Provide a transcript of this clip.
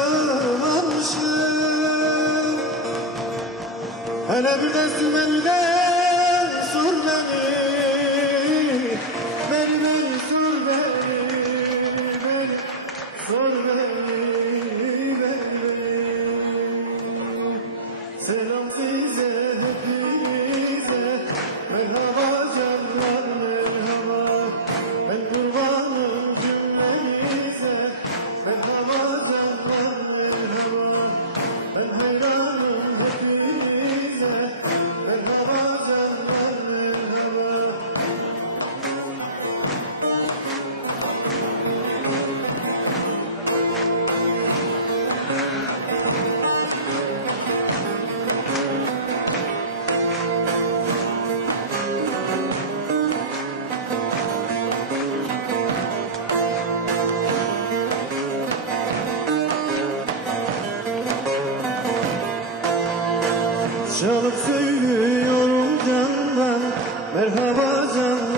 almışım. Hele bir dersin beni de sor beni, beni, beni, sor beni, beni, beni, beni. Selam size Çalıp söylüyorum candan Merhaba canlar